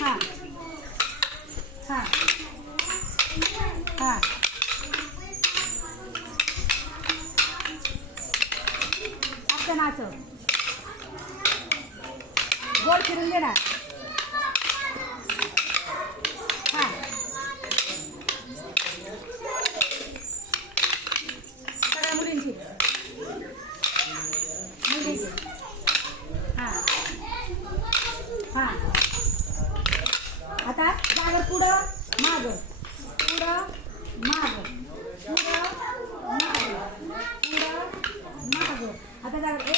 हां हां हां असं ना असं गोल फिरून दे ना. हां सगळ्या मुलींची मुलींची हां हां आता जागर पुढं मागं पुढं मागं पुढं मागं पुढं मागं. आता जागर